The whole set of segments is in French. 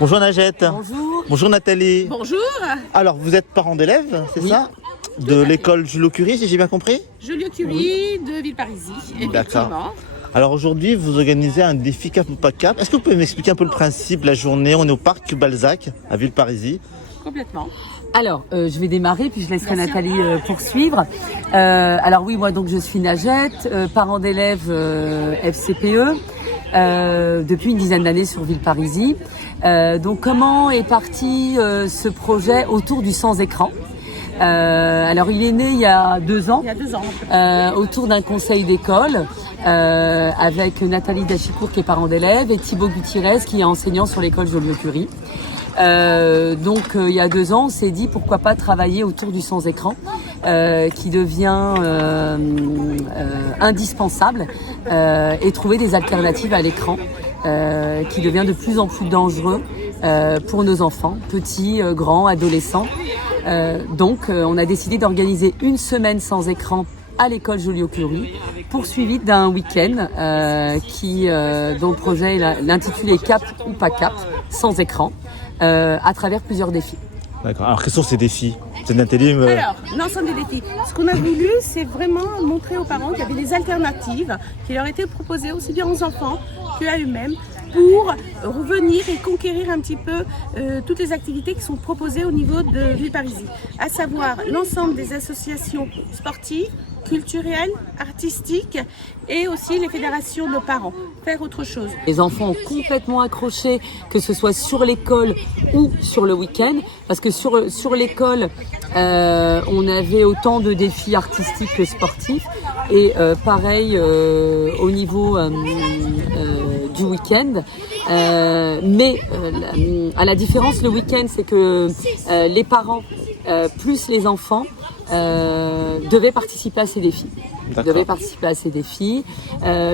Bonjour Najette. Bonjour. Bonjour Nathalie. Bonjour, Alors, vous êtes parent d'élèves, c'est ça? De l'école Julio-Curie, si j'ai bien compris? Julio-Curie de Villeparisis, effectivement. Alors aujourd'hui, vous organisez un défi Cap ou pas Cap. Est-ce que vous pouvez m'expliquer un peu le principe, la journée? On est au parc Balzac, à Villeparisis. Complètement. Alors, je vais démarrer, puis je laisserai Nathalie poursuivre. Alors oui, moi donc je suis Najette, parent d'élèves FCPE, depuis une dizaine d'années sur Villeparisis. Donc comment est parti ce projet autour du sans écran? Alors il est né il y a 2 ans, Il y a 2 ans. autour d'un conseil d'école avec Nathalie Dachicourt qui est parent d'élèves et Thibaut Gutiérrez qui est enseignant sur l'école Joliot-Curie. Donc il y a 2 ans, on s'est dit pourquoi pas travailler autour du sans écran qui devient indispensable et trouver des alternatives à l'écran qui devient de plus en plus dangereux pour nos enfants, petits, grands, adolescents. Donc on a décidé d'organiser une semaine sans écran à l'école Joliot-Curie, poursuivie d'un week-end dont le projet l'intitulé Cap ou pas Cap, sans écran, à travers plusieurs défis. D'accord. Alors quels sont ces défis? C'est Nathalie. Alors, l'ensemble des défis. Ce qu'on a voulu, c'est vraiment montrer aux parents qu'il y avait des alternatives qui leur étaient proposées aussi bien aux enfants qu'à eux-mêmes pour revenir et conquérir un petit peu toutes les activités qui sont proposées au niveau de Villeparisis, à savoir l'ensemble des associations sportives, culturelles, artistiques et aussi les fédérations de parents. Faire autre chose. Les enfants ont complètement accroché, que ce soit sur l'école ou sur le week-end, parce que sur l'école, on avait autant de défis artistiques que sportifs, et pareil au niveau du week-end. Mais à la différence, le week-end, c'est que les parents plus les enfants devaient participer à ces défis.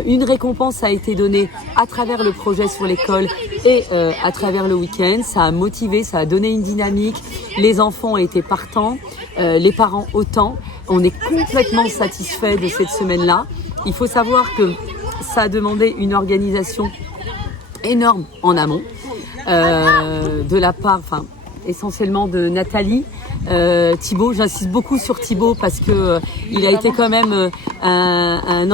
Une récompense a été donnée à travers le projet sur l'école et à travers le week-end. Ça a motivé, ça a donné une dynamique. Les enfants ont été partants, les parents autant. On est complètement satisfait de cette semaine-là. Il faut savoir que ça a demandé une organisation énorme en amont, de la part, essentiellement de Nathalie. Thibaut, j'insiste beaucoup sur Thibaut parce que il a été quand même un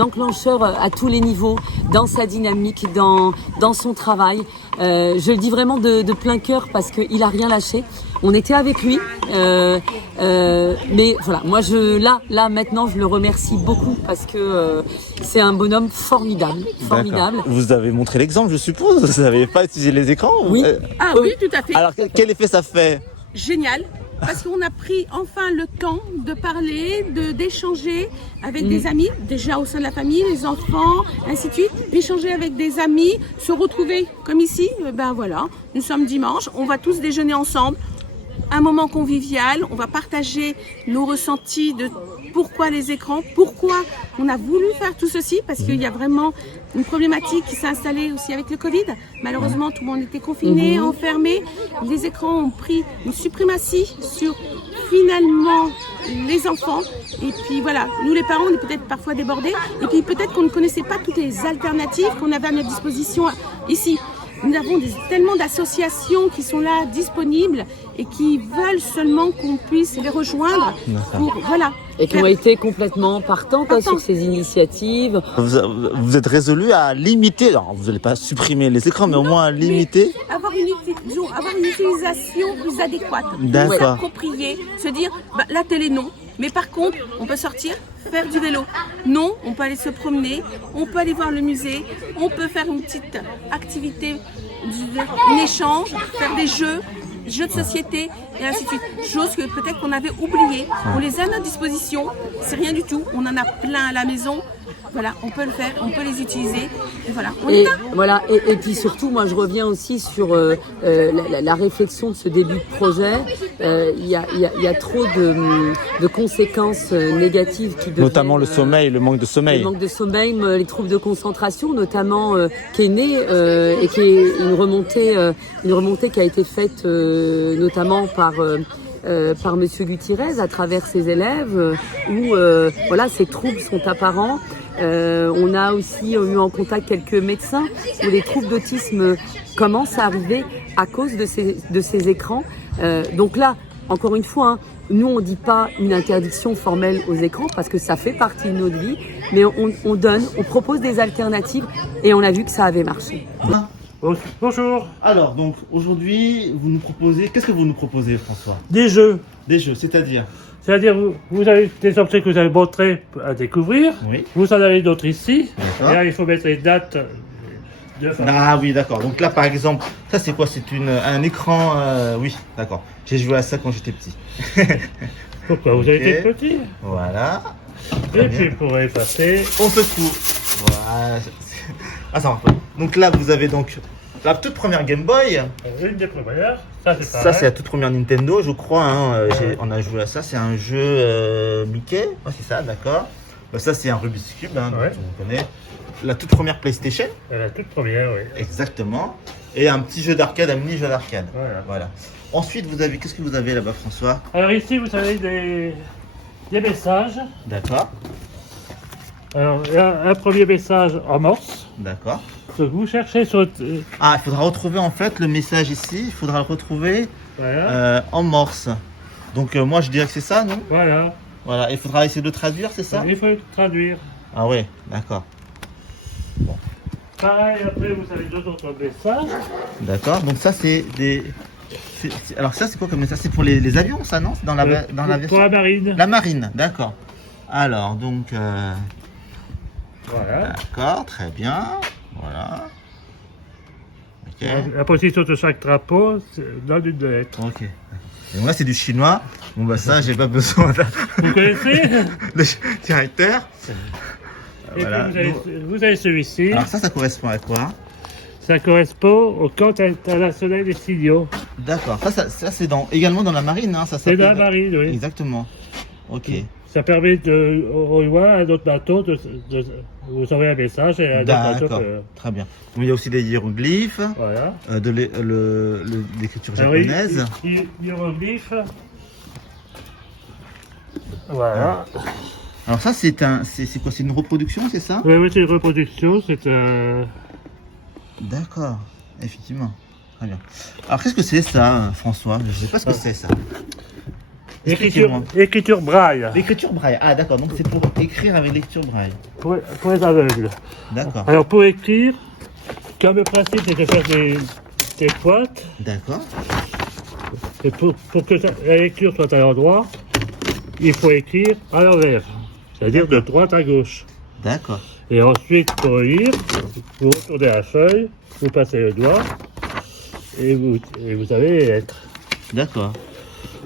enclencheur à tous les niveaux dans sa dynamique, dans son travail. Je le dis vraiment de plein cœur parce qu'il a rien lâché. On était avec lui, mais voilà, moi là maintenant je le remercie beaucoup parce que c'est un bonhomme formidable. D'accord. Vous avez montré l'exemple, je suppose. Vous n'avez pas utilisé les écrans? Oui. Ah oui, tout à fait. Alors quel effet ça fait? Génial, parce qu'on a pris enfin le temps de parler, d'échanger avec des amis, déjà au sein de la famille, les enfants, ainsi de suite, d'échanger avec des amis, se retrouver comme ici, ben voilà, nous sommes dimanche, on va tous déjeuner ensemble, un moment convivial, on va partager nos ressentis de pourquoi les écrans, pourquoi on a voulu faire tout ceci, parce qu'il y a vraiment une problématique qui s'est installée aussi avec le Covid. Malheureusement, tout le monde était confiné, enfermé. Les écrans ont pris une suprématie sur finalement les enfants. Et puis voilà, nous les parents, on est peut-être parfois débordés. Et puis peut-être qu'on ne connaissait pas toutes les alternatives qu'on avait à notre disposition ici. Nous avons tellement d'associations qui sont là, disponibles et qui veulent seulement qu'on puisse les rejoindre pour, voilà. Et qui ont été complètement partants sur ces initiatives. Vous êtes résolu à limiter, alors vous n'allez pas supprimer les écrans, mais au moins à limiter. Avoir une utilisation plus adéquate, plus appropriée, se dire, la télé non, mais par contre, on peut sortir, faire du vélo. Non, on peut aller se promener, on peut aller voir le musée, on peut faire une petite activité, un échange, faire des jeux de société et ainsi de suite. Chose que peut-être qu'on avait oublié. On les a à notre disposition, c'est rien du tout. On en a plein à la maison. Voilà, on peut le faire, on peut les utiliser. Et voilà, on est là. Voilà, et puis surtout, moi je reviens aussi sur la réflexion de ce début de projet. Il y a trop de conséquences négatives qui deviennent, notamment le sommeil, le manque de sommeil. Le manque de sommeil, les troubles de concentration, notamment qui est né et qui est une remontée qui a été faite notamment par Monsieur Gutiérrez à travers ses élèves où ces troubles sont apparents. On a aussi eu en contact quelques médecins où les troubles d'autisme commencent à arriver à cause de ces écrans. Donc là, encore une fois, hein, nous on dit pas une interdiction formelle aux écrans parce que ça fait partie de notre vie, mais on propose des alternatives et on a vu que ça avait marché. Bonjour. Alors, donc aujourd'hui, vous nous proposez. Qu'est-ce que vous nous proposez, François? Des jeux. Des jeux, c'est-à-dire? C'est-à-dire, vous avez des objets que vous avez montrés à découvrir. Oui. Vous en avez d'autres ici. D'accord. Et là, il faut mettre les dates de fin. Ah oui, d'accord. Donc là, par exemple, ça c'est quoi? C'est un écran. Oui, d'accord. J'ai joué à ça quand j'étais petit. Pourquoi? Vous avez Ok. été petit. Voilà. Et puis, pour effacer. On secoue. Voilà. Ah, ça marche pas. Donc là, vous avez donc la toute première Game Boy. Une des premières. Ça, c'est Ça, pareil. c'est la toute première Nintendo, je crois. Hein. Ouais. On a joué à ça. C'est un jeu Mickey. Ouais, c'est ça, d'accord. Bah, ça, c'est un Rubik's Cube. Hein, donc Ouais. on connaît. La toute première PlayStation. La toute première, oui. Exactement. Et un petit jeu d'arcade, un mini jeu d'arcade. Voilà. Ensuite, qu'est-ce que vous avez là-bas, François? Alors ici, vous avez des messages. D'accord. Alors, il y a un premier message en morse. D'accord. Ce que vous cherchez sur... Ah, il faudra retrouver en fait le message ici. Il faudra le retrouver voilà. en morse. Donc moi, je dirais que c'est ça, non? Voilà. Voilà. Il faudra essayer de le traduire, c'est ça? Il faut traduire. Ah ouais, d'accord. Pareil, après, vous avez deux autres messages. D'accord. Donc ça, c'est des. Alors ça, c'est quoi comme message? C'est pour les avions, ça, non? C'est dans la Pour version. la marine. La marine, d'accord. Alors donc. Voilà. D'accord, très bien. Voilà. Ok. La position de chaque drapeau donne une lettre. Ok. Et donc là, c'est du chinois. Bon, bah, ça, j'ai pas besoin Vous connaissez? de caractère. Et Voilà. puis vous avez celui-ci. Alors, ça correspond à quoi? Ça correspond au camp international des signaux. D'accord. Ça c'est également dans la marine, hein, ça C'est dans la s'appelle- marine, oui. Exactement. Ok. Ça permet au loin à un autre bateau de vous envoyer un message et un autre bateau. D'accord. Très bien. Donc, il y a aussi des hiéroglyphes, Voilà. l'écriture Alors, japonaise. hiéroglyphe. Voilà. Alors ça, c'est quoi? C'est une reproduction, c'est ça? Oui, c'est une reproduction, c'est D'accord. Effectivement. Très bien. Alors, qu'est-ce que c'est ça, François? Je ne sais pas ce que c'est ça. Expliquez-moi. écriture braille L'écriture braille. Ah, d'accord. Donc, c'est pour écrire avec lecture braille. pour les aveugles. D'accord. Alors pour écrire, comme le principe c'est de faire des pointes, D'accord. et pour que la lecture soit à l'endroit, il faut écrire à l'envers, c'est-à-dire de droite à gauche. D'accord. Et ensuite, pour lire, vous retournez la feuille, vous passez le doigt, et vous avez les lettres. D'accord.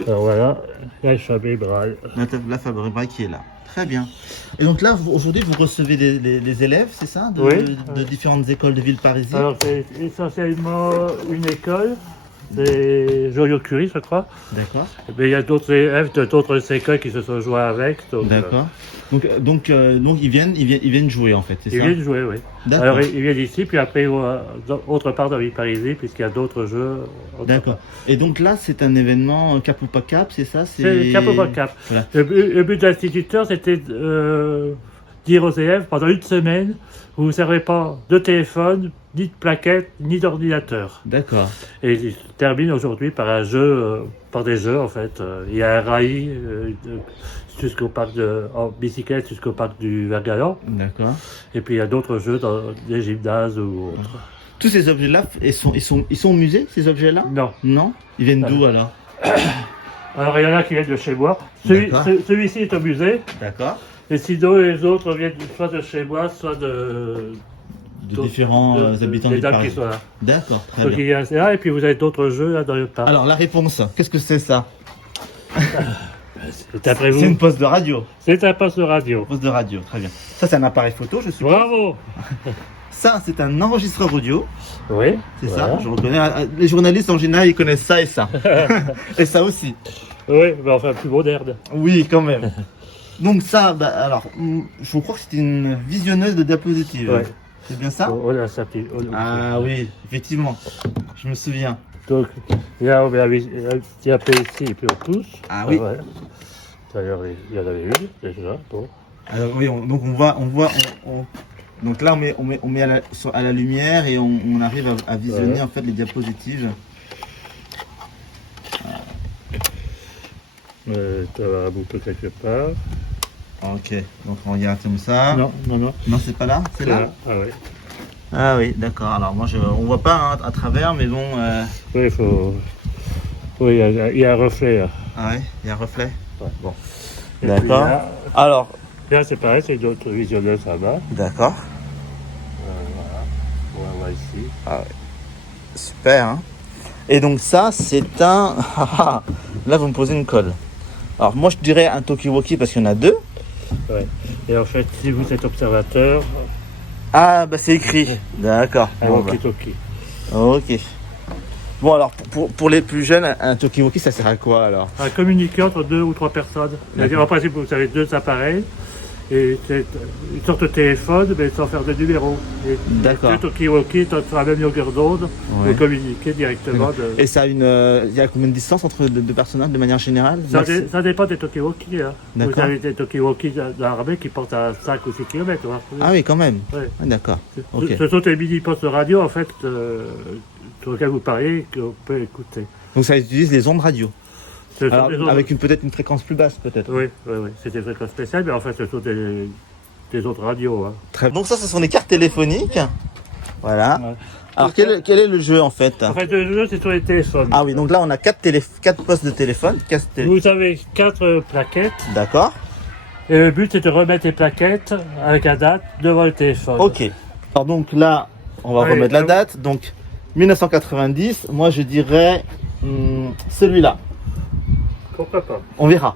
Alors voilà, l'alphabet braille. L'alphabet braille qui est là. Très bien. Et donc là, aujourd'hui, vous recevez les élèves, c'est ça, Oui. de différentes écoles de ville parisienne. Alors c'est essentiellement une école, c'est Joliot-Curie je crois, D'accord. mais il y a d'autres élèves d'autres écoles qui se sont joués avec. Donc, D'accord. Donc ils viennent jouer en fait, c'est Ils ça? viennent jouer, oui. D'accord. Alors ils viennent ici, puis après ils vont autre part dans Ville-Parisie, puisqu'il y a d'autres jeux. D'accord. Et donc là, c'est un événement cap ou pas cap, c'est ça? C'est cap ou pas cap. Voilà. Le but de l'instituteur, c'était dire aux élèves, pendant une semaine, vous ne vous servez pas de téléphone, ni de plaquette, ni d'ordinateur. D'accord. Et il se termine aujourd'hui par un jeu, par des jeux en fait. Il y a un rail jusqu'au parc en bicyclette jusqu'au parc du Vergalan. D'accord. Et puis il y a d'autres jeux dans des gymnases ou autres. Tous ces objets-là, ils sont au musée, ces objets-là? Non. Non? Ils viennent d'où alors? Alors il y en a qui viennent de chez moi. D'accord. Celui-ci est au musée. D'accord. Et sinon les autres viennent soit de chez moi, soit De différents habitants des de dames Paris. qui sont là. D'accord, très Donc bien. il y a ça, et puis vous avez d'autres jeux là dans le parc. Alors la réponse, qu'est-ce que c'est ça? C'est après C'est une vous. poste de radio. C'est un poste de radio. Poste de radio, très bien. Ça, c'est un appareil photo, je suppose. Bravo. Ça, c'est un enregistreur audio. Oui. C'est voilà. ça, je reconnais. Les journalistes en général, ils connaissent ça et ça. Et ça aussi. Oui, mais enfin plus moderne. Oui, quand même. Donc ça, alors, je crois que c'était une visionneuse de diapositives. Ouais. C'est bien ça? On a sa petite. Ah oui, effectivement. Je me souviens. Donc là on met un petit appel ici et puis on pousse. Ah oui. Voilà. D'ailleurs il y en avait une déjà. Bon. Alors oui, donc donc là on met à la lumière et on arrive à visionner Ouais. en fait les diapositives. Tu vas avoir un bouton quelque part. Ok, donc on regarde comme ça. Non, non, non. Non, c'est pas là, c'est là. Ah ouais. Ah oui, d'accord. Alors moi on voit pas hein, à travers, mais bon. Oui, il faut. Oui, il y a un reflet là. Ah ouais, il y a un reflet. Ouais. Bon. Et D'accord. puis là, Alors, là, c'est pareil, c'est d'autres visionneurs là-bas. d'accord. Voilà. On va ici. Super. Hein. Et donc ça, c'est un. Là, vous me posez une colle. Alors moi, je dirais un talkie-walkie parce qu'il y en a deux. Ouais. Et en fait, si vous êtes observateur, Ah, bah c'est écrit. D'accord. un Bon, bah. walkie-talkie. Ok. Bon alors pour les plus jeunes, un talkie-walkie ça sert à quoi alors? À communiquer entre 2 ou 3 personnes. C'est-à-dire, en principe, vous avez 2 appareils et c'est une sorte de téléphone, mais sans faire de numéro. Et D'accord. les 2 talkie-walkie sont sur la même longueur d'onde, Ouais. vous communiquez directement. Et ça a il y a combien de distance entre deux personnages de manière générale? Ça dépend des talkie-walkie. Hein. Vous D'accord. avez des talkie-walkie de l'armée qui portent à 5 ou 6 km. Hein. Ah oui quand même. Ouais. Ah, d'accord. Ok. Ce sont des mini-postes de radio, en fait, sur lesquels vous parlez, qu'on peut écouter. Donc ça utilise les ondes radio. Ce sont Alors des ondes- avec peut-être une fréquence plus basse peut-être. Oui, c'est des fréquences spéciales, mais en fait, ce sont des autres radios. Hein. Très bien. Donc ça ce sont des cartes téléphoniques. Voilà. Ouais. Alors quel est le jeu en fait? En fait, le jeu, c'est sur les téléphones. Ah oui donc là on a 4 postes de téléphone. Vous avez 4 plaquettes, D'accord. et le but, c'est de remettre les plaquettes avec la date devant le téléphone. Ok. Alors donc là on va Allez, remettre la donc- date. Donc 1990. Moi je dirais celui-là. Pourquoi pas? On verra.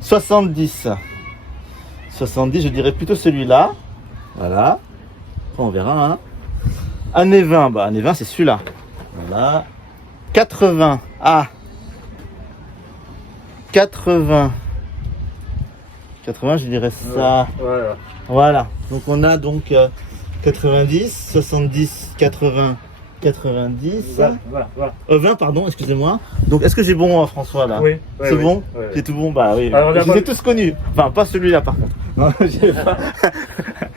70. 70, je dirais plutôt celui-là. Voilà. Après, on verra. Hein. Année 20, bah année 20, c'est celui-là. Voilà. 80. Ah. 80. 80, je dirais ça. Voilà. Voilà. Donc on a donc 90, 70, 80, 90. Voilà. 20, pardon, excusez-moi. Donc est-ce que j'ai bon François là? Oui. C'est bon? Oui. J'ai tout bon? Bah oui. Alors, Je les ai d'abord- tous connus. Enfin, pas celui-là par contre. Non, j'ai pas.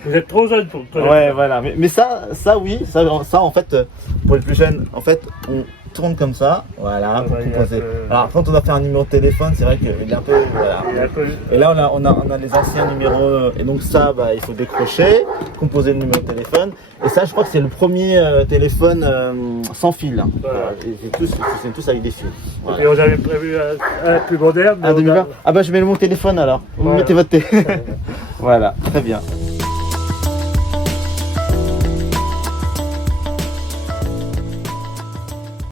Vous êtes trop jeune pour connaître. Ouais, voilà. Mais ça oui, ça en fait, pour les plus jeunes, en fait, on tourne comme ça. Voilà, pour il est composer. un peu- Alors quand on a fait un numéro de téléphone, c'est vrai qu'il est un peu. Voilà. Il est un peu- Et là, on a les anciens numéros. Et donc ça, bah, il faut décrocher, composer le numéro de téléphone. Et ça, je crois que c'est le premier téléphone sans fil. Hein. Voilà. Et c'est tous avec des fils. Voilà. Et on avait prévu un plus moderne. mais Un on a- 2020. Ah bah je mets mon téléphone alors. Vous Voilà. mettez votre téléphone. Voilà, très bien.